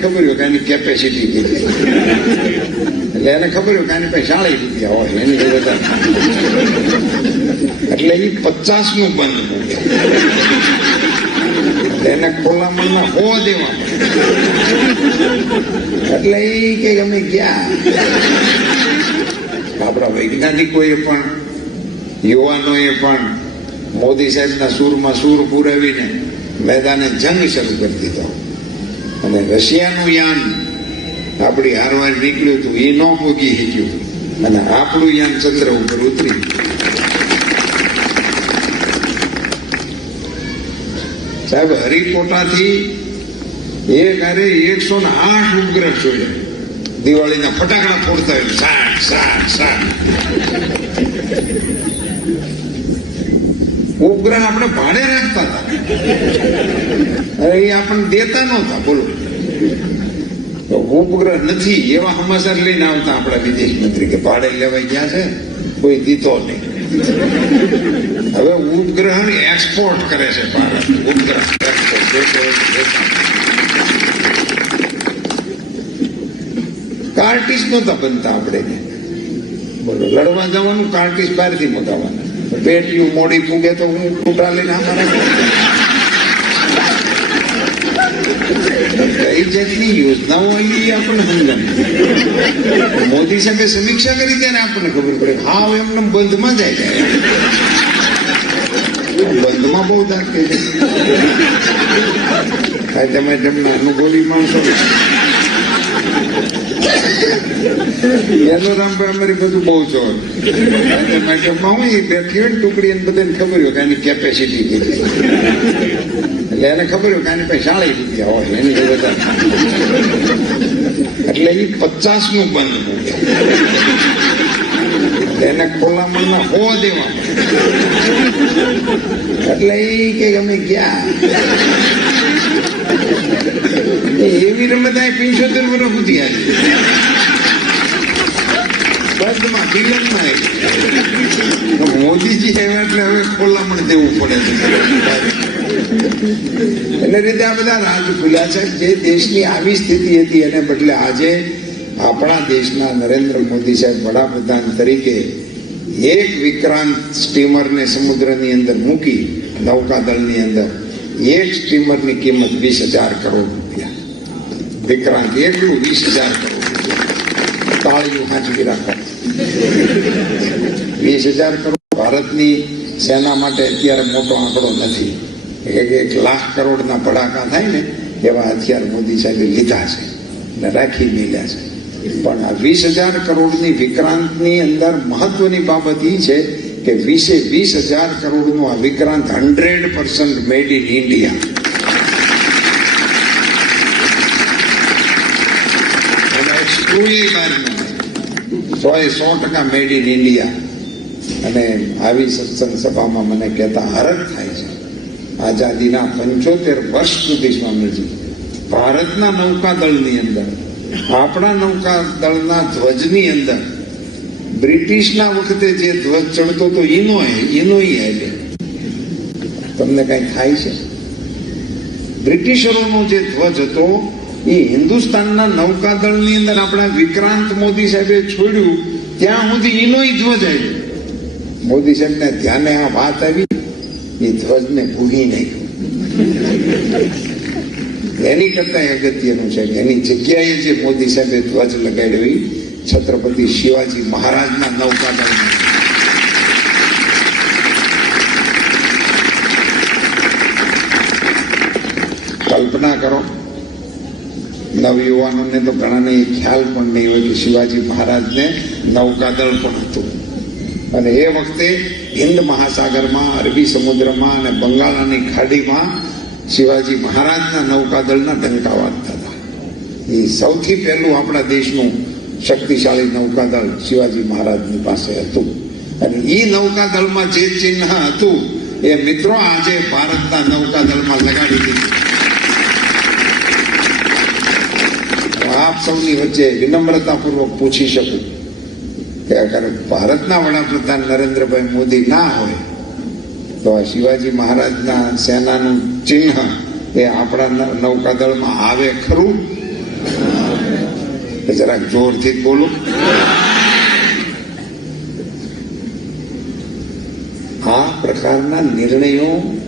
ખબર હોય કે કેપેસિટી કેટલી એટલે એને ખબર હોય કે પાસે એની જોડે એટલે એ પચાસનું બંધ એને ખોલામણમાં હોવા દેવા એટલે એ કે અમે ગયા. આપણા વૈજ્ઞાનિકોએ પણ, યુવાનોએ પણ, મોદી સાહેબના સૂરમાં સૂર પુરાવીને મેદાને જંગ શરૂ કરી દીધો. અને રશિયાનું યાન આપણી હારવાર નીકળ્યું હતું એ ન પોગી શક્યું. અને આપણું યાન ચંદ્ર ઉપર ઉતરી સાહેબ, હરિકોટાથી એક અરે એકસો ને આઠ ઉપગ્રહ જોયા. દિવાળીના ફટાકડા ફોડતા હોય સાત સાત સાઠ ઉપગ્રહ આપણે ભાડે રાખતા હતા. અરે એ આપણને દેતા નહોતા, બોલો. તો ઉપગ્રહ નથી, એવા સમાચાર લઈને આવતા આપણા વિદેશ મંત્રી કે ભાડે લેવાઈ ગયા છે, કોઈ દીધો નહીં. હવે ઉપગ્રહ એક્સપોર્ટ કરે છે ભારત ઉપગ્રહ export. દેશો દેશો. કાર્ટિસ નહોતા બનતા આપણે. બોલો, લડવા જવાનું કાર્ટિસ બહારથી મગાવવાના. પેટીયું મોડી ફૂગે તો હું ટૂટા લઈને અમારા જાતની યોજનાઓ આવી એ આપણને સમજણ મોદી સાહેબે સમીક્ષા કરી ત્યારે આપણને ખબર પડે. હા એમને બંધમાં જાય જાય બંધમાં બહુ છે. તમે તમને અનુભવી માણસો એનો રામભાઈ અમારી બધું બહુ જોર કે એ બેઠી ટુકડી એને બધાને ખબર હોય કે એની કેપેસિટી કેટલી એટલે એને ખબર હોય કે આની પાસે ચાલીસ રૂપિયા હોય, એની બધા. એટલે એ પચાસનું બંધ એને ખોલામણમાં હો દેવા. એટલે એ કે અમે ગયા. એવી રમત આ વર્ષ સુધી. મોદીજી આવ્યા એટલે હવે ખોલામણ દેવું પડે એટલે રીતે આ બધા રાજ ખુલ્યા છે. જે દેશની આવી સ્થિતિ હતી એને બદલે આજે આપણા દેશના નરેન્દ્ર મોદી સાહેબ વડાપ્રધાન તરીકે એક વિક્રાંત સ્ટીમરને સમુદ્રની અંદર મૂકી નૌકાદળની અંદર એક સ્ટીમરની કિંમત વીસ હજાર કરોડ રૂપિયા. વિક્રાંત એકલું વીસ હજાર કરોડ રૂપિયા. તાળીઓ હાંચવી રાખો વીસ હજાર કરોડ ભારતની સેના માટે અત્યારે મોટો આંકડો નથી. એક એક લાખ કરોડના ભડાકા થાય ને, એવા હથિયાર મોદી સાહેબે લીધા છે ને રાખી લીધા છે. પણ આ વીસ હજાર કરોડની વિક્રાંતની અંદર મહત્વની બાબત એ છે કે વીસે વીસ હજાર કરોડનું આ Vikrant hundred percent made in India સોએ સો ટકા મેડ ઇન ઇન્ડિયા અને આવી સત્સંગ સભામાં મને કહેતા હરખ થાય છે. આઝાદીના પંચોતેર વર્ષ સુધી સ્વામીજી ભારતના નૌકાદળની અંદર, આપણા નૌકાદળના ધ્વજની અંદર બ્રિટિશના વખતે જે ધ્વજ ચડતો હતો એનો એનો હેલે તમને કઈ થાય છે? બ્રિટિશરોનો જે ધ્વજ હતો, એ હિન્દુસ્તાનના નૌકાદળની અંદર આપણા વિક્રાંત મોદી સાહેબે છોડ્યું, ત્યાં સુધી એનો ધ્વજ આવ્યો. મોદી સાહેબને ધ્યાને આ વાત આવી, એ ધ્વજને ભૂગી નાખ્યો. એની કરતા અગત્યનું છે એની જગ્યાએ જે મોદી સાહેબે ધ્વજ લગાડ્યો છત્રપતિ શિવાજી મહારાજના નૌકાદળ કલ્પના કરો નવયુવાનોને તો ઘણાને ખ્યાલ પણ નહીં હોય કે શિવાજી મહારાજને નૌકાદળ પણ હતું. અને એ વખતે હિન્દ મહાસાગરમાં, અરબી સમુદ્રમાં અને બંગાળાની ખાડીમાં શિવાજી મહારાજના નૌકાદળના ડંકા વાગતા હતા એ સૌથી પહેલું આપણા દેશનું શક્તિશાળી નૌકાદળ શિવાજી મહારાજની પાસે હતું. અને એ નૌકાદળમાં જે ચિહ્ન હતું, એ મિત્રો આજે ભારતના નૌકાદળમાં લગાડી દીધું. આપ સૌની વચ્ચે વિનમ્રતાપૂર્વક પૂછી શકું કે અગર ભારતના વડાપ્રધાન નરેન્દ્રભાઈ મોદી ના હોય, તો આ શિવાજી મહારાજના સેનાનું ચિહ્ન એ આપણા નૌકાદળમાં આવે ખરું? જરાક જોરથી બોલું આ પ્રકારના નિર્ણયો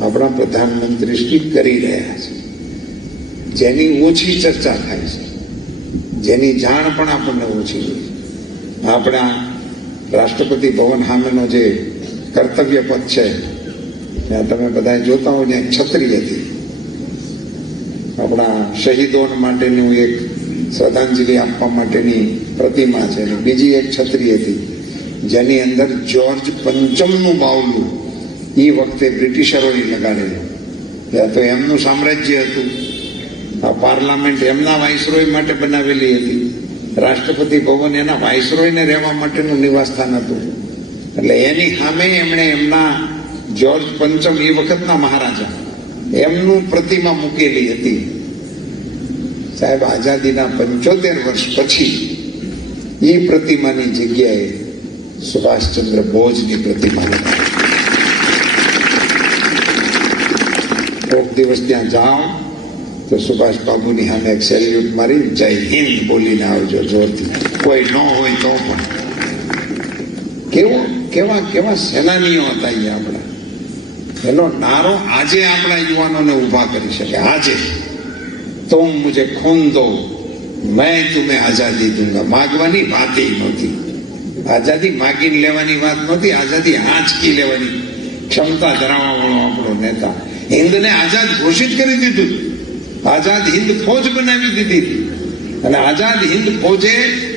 આપણા પ્રધાનમંત્રી શ્રી કરી રહ્યા છે. જેની ઓછી ચર્ચા થાય છે. જેની જાણ પણ આપણને ઓછી હોય આપણા રાષ્ટ્રપતિ ભવન સામેનો જે કર્તવ્ય પદ છે, ત્યાં તમે બધા જોતા હો ત્યાં છત્રી હતી. આપણા શહીદો માટેનું એક શ્રદ્ધાંજલિ આપવા માટેની પ્રતિમા છે અને બીજી એક છત્રી હતી, જેની અંદર જ્યોર્જ પંચમનું બાવલું એ વખતે બ્રિટિશરોએ લગાડેલું. ત્યાં તો એમનું સામ્રાજ્ય હતું. આ પાર્લામેન્ટ એમના વાઇસરોય માટે બનાવેલી હતી. રાષ્ટ્રપતિ ભવન એના વાઇસરોયને રહેવા માટેનું નિવાસસ્થાન હતું. એટલે એની સામે એમણે એમના જ્યોર્જ પંચમ એ વખતના મહારાજા એમનું પ્રતિમા મૂકેલી હતી. સાહેબ, આઝાદીના પંચોતેર વર્ષ પછી એ પ્રતિમાની જગ્યાએ સુભાષચંદ્ર બોઝની પ્રતિમા લગાવી. કોક દિવસ ત્યાં જાઓ, તો સુભાષ બાબુની સામે એક સેલ્યુટ મારી, જય હિન્દ બોલીને આવજો જોરથી. કોઈ ન હોય તો પણ. કેવો, કેવા કેવા સેનાનીઓ હતા એ આપણા. એનો નારો આજે આપણા યુવાનોને ઊભા કરી શકે, આજે. तुम मुझे खून दो मैं तुम्हें આઝાદી दूंगा માગવાની વાત ય નહોતી આઝાદી માગીને લેવાની વાત નહોતી આઝાદી આંચકી લેવાની ક્ષમતા ધરાવવા વાળો આપણો નેતા હિન્દને આઝાદ ઘોષિત કરી દીધું આઝાદ હિન્દ ફોજ બનાવી દીધી હતી. અને આઝાદ હિન્દ ફોજે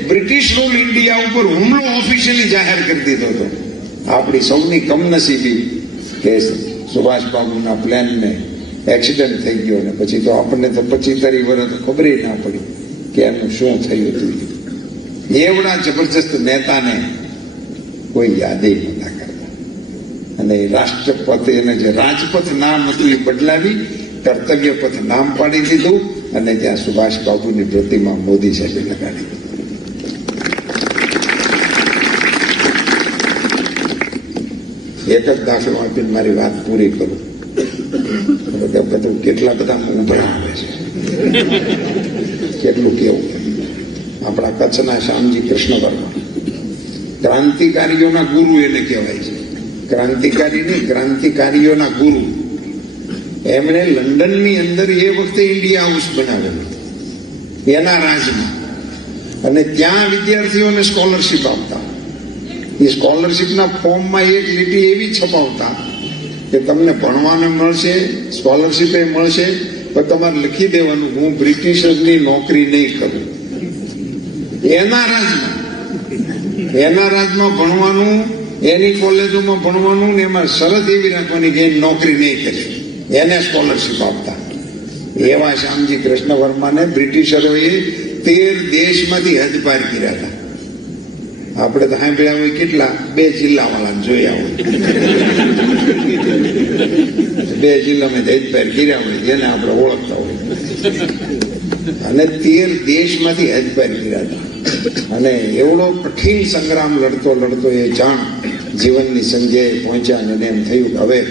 બ્રિટિશ રૂલ ઇન્ડિયા ઉપર હુમલો ઓફિશિયલી જાહેર કરી દીધો હતો આપણી સૌની કમનસીબી કે સુભાષ બાબુના પ્લાનને એક્સિડન્ટ થઈ ગયો ને પછી તો આપણને તો પચીસ તારી વર્ષ ખબર ના પડી કે એનું શું થયું હતું. એવડા જબરજસ્ત નેતાને કોઈ યાદે નતા કરતા. અને રાષ્ટ્રપતિ એને જે રાજપથ નામ હતું એ બદલાવી, કર્તવ્ય પથ નામ પાડી દીધું અને ત્યાં સુભાષ બાબુની પ્રતિમા મોદી સાહેબે લગાડી એક જ દાખલો આપીને મારી વાત પૂરી કરું. બધા કેટલા બધા ઉભરા આવે છે. કેટલું કેવું. આપણા કચ્છના શ્યામજી કૃષ્ણ વર્મા ક્રાંતિકારીઓના ગુરુ એને કહેવાય છે. ક્રાંતિકારી નહીં, ક્રાંતિકારીઓના ગુરુ. એમણે લંડનની અંદર એ વખતે ઇન્ડિયા હાઉસ બનાવેલું. એના રાજમાં. અને ત્યાં વિદ્યાર્થીઓને સ્કોલરશીપ આપતા. એ સ્કોલરશીપના ફોર્મમાં એક લીટી એવી છપાવતા કે તમને ભણવાને મળશે સ્કોલરશીપ એ મળશે, પણ તમારે લખી દેવાનું, હું બ્રિટિશરની નોકરી નહીં કરું. એના રાજમાં એના રાજમાં ભણવાનું, એની કોલેજોમાં ભણવાનું ને એમાં શરત એવી રાખવાની કે નોકરી નહીં કરે. એને સ્કોલરશીપ આપતા. એવા શ્યામજી કૃષ્ણ વર્માને બ્રિટિશરોએ તેર દેશમાંથી હદપાર કર્યા હતા. આપણે તો સાંભળ્યા હોય કેટલા? બે જિલ્લાવાળા જોયા હોય. બે જિલ્લામાં હદપાર કર્યા હોય એને આપણે ઓળખતા હોય. અને તેર દેશમાંથી હજભાઈ ગીર્યા હતા. અને એવડો કઠિન સંગ્રામ લડતો લડતો એ જાણ જીવનની સંજ્ઞાએ પહોંચ્યા અને એમ થયું કે હવે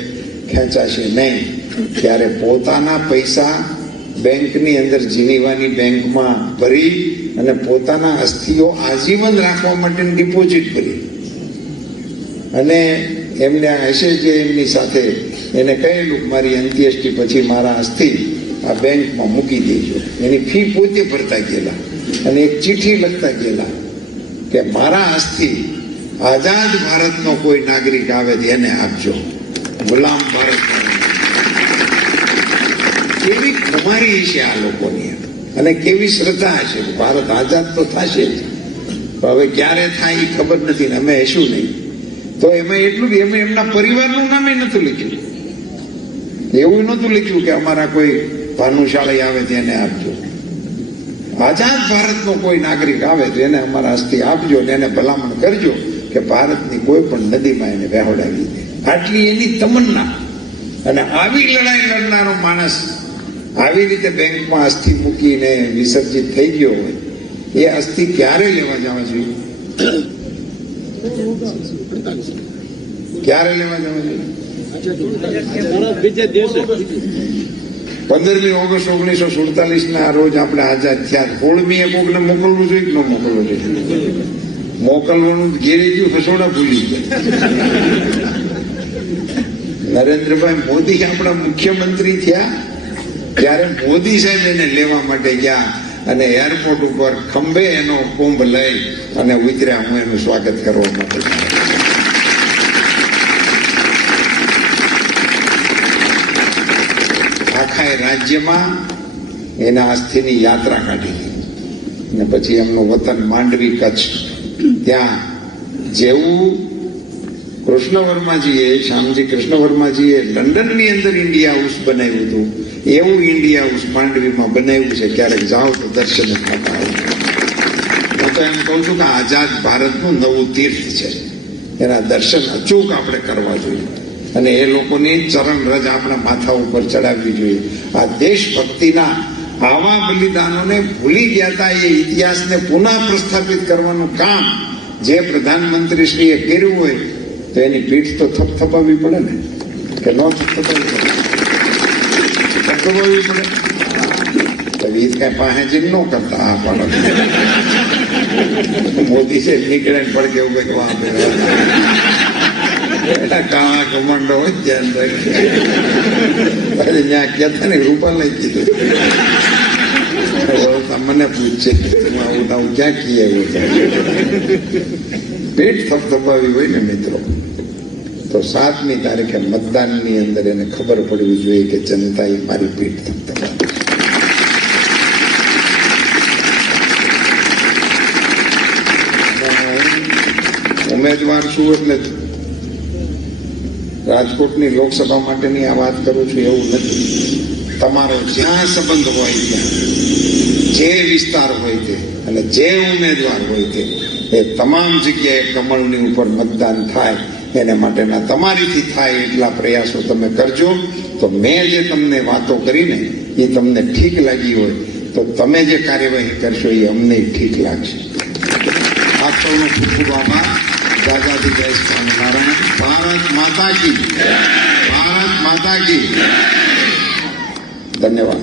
ખેંચાશે નહીં. ત્યારે પોતાના પૈસા બેંકની અંદર જીનીવાની બેંકમાં ભરી અને પોતાના અસ્થિઓ આજીવન રાખવા માટેની ડિપોઝિટ કરી. અને એમને હશે જે એમની સાથે એને કહેલું, મારી અંત્યેષ્ટિ પછી મારા અસ્થિ આ બેંકમાં મૂકી દેજો. એની ફી પોતે ભરતા ગયેલા અને એક ચિઠ્ઠી લખતા ગયેલા કે, મારા અસ્થિ આઝાદ ભારતનો કોઈ નાગરિક આવે એને આપજો. ગુલામ ભારત. કેવી કમારી છે આ લોકોની અને કેવી શ્રદ્ધા હશે ભારત આઝાદ તો થશે જ. હવે ક્યારે થાય એ ખબર નથી ને અમે હેશું નહીં. તો એમાં એટલું જ, એમાં એમના પરિવારનું નામે નતું લખ્યું. એવું નતું લખ્યું કે અમારા કોઈ ભાનુશાળી આવે તેને આપજો. આઝાદ ભારતનો કોઈ નાગરિક આવે તો એને અમારા હસ્તી આપજો ને એને ભલામણ કરજો કે ભારતની કોઈ પણ નદીમાં એને વહેવડાવી આટલી એની તમન્ના. અને આવી લડાઈ લડનારો માણસ આવી રીતે બેંકમાં અસ્થિ મૂકીને વિસર્જિત થઈ ગયો હોય, એ અસ્થિ ક્યારે લેવા જવા જોઈએ? ક્યારે લેવા જવા જોઈએ? પંદરમી ઓગસ્ટ ઓગણીસો સુડતાલીસ ના રોજ આપણે આઝાદ થયા. કોળમી એ કોકને મોકલવું જોઈએ કે ન મોકલવું જોઈએ? મોકલવાનું ઘેરી ગયું, ફસોડા ભૂલી ગયા. નરેન્દ્રભાઈ મોદી આપણા મુખ્યમંત્રી થયા. ત્યારે મોદી સાહેબ એને લેવા માટે ગયા અને એરપોર્ટ ઉપર ખંભે એનો કુંભ લઈ અને ઉતર્યા, હું એનું સ્વાગત કરવા માટે આખા રાજ્યમાં એના અસ્થિની યાત્રા કાઢી અને પછી એમનું વતન માંડવી કચ્છ. ત્યાં જેવું કૃષ્ણ વર્માજીએ, શ્યામજી કૃષ્ણ વર્માજીએ લંડનની અંદર ઇન્ડિયા હાઉસ બનાવ્યું હતું. એવું ઇન્ડિયા હાઉસ માંડવીમાં બનાવ્યું છે, ક્યારેક જાઓ તો દર્શન થતા હું તો એમ કહું છું કે આઝાદ ભારતનું નવું તીર્થ છે. એના દર્શન અચૂક આપણે કરવા જોઈએ. અને એ લોકોની ચરણ રજ આપણા માથા ઉપર ચડાવવી જોઈએ. આ દેશભક્તિના આવા બલિદાનોને ભૂલી ગયા હતા, એ ઇતિહાસને પુનઃ પ્રસ્થાપિત કરવાનું કામ જે પ્રધાનમંત્રીશ્રીએ કર્યું હોય, તો એની પીઠ તો થપથપાવી પડે ને? કે ન થપથપાવવી પડે થપથપાવવી પડે તો એ કઈ પાસે જઈને ન કરતા આ પણ મોદી છે નીકળે ને પડકે એવું કંઈક વાપરે એના કાળા કમાન્ડો હોય ધ્યાન રાખે પછી ત્યાં કહેતા ને રૂપા લઈ કીધું ઓળખતા મને પૂછશે તું આવું નવું ક્યાં કી આવ્યો છે? પેટ થપથપાવી હોય ને મિત્રો તો સાતમી તારીખે મતદાનની અંદર એને ખબર પડવી જોઈએ કે જનતા એ મારી પીઠ થપથપાવી ઉમેદવાર છું એટલે રાજકોટની લોકસભા માટેની આ વાત કરું છું એવું નથી. તમારો જ્યાં સંબંધ હોય ત્યાં. જે વિસ્તાર હોય તે અને જે ઉમેદવાર હોય તે, એ તમામ જગ્યાએ કમળની ઉપર મતદાન થાય, એને માટેના તમારીથી થાય એટલા પ્રયાસો તમે કરજો. તો મેં જે તમને વાતો કરીને એ તમને ઠીક લાગી હોય, તો તમે જે કાર્યવાહી કરશો એ અમને ઠીક લાગશે. આપ સૌનો ખૂબ ખૂબ આભાર. દાદાજી જય સ્વામિનારાયણ, ભારત માતા કી. ભારત માતા કી. ધન્યવાદ.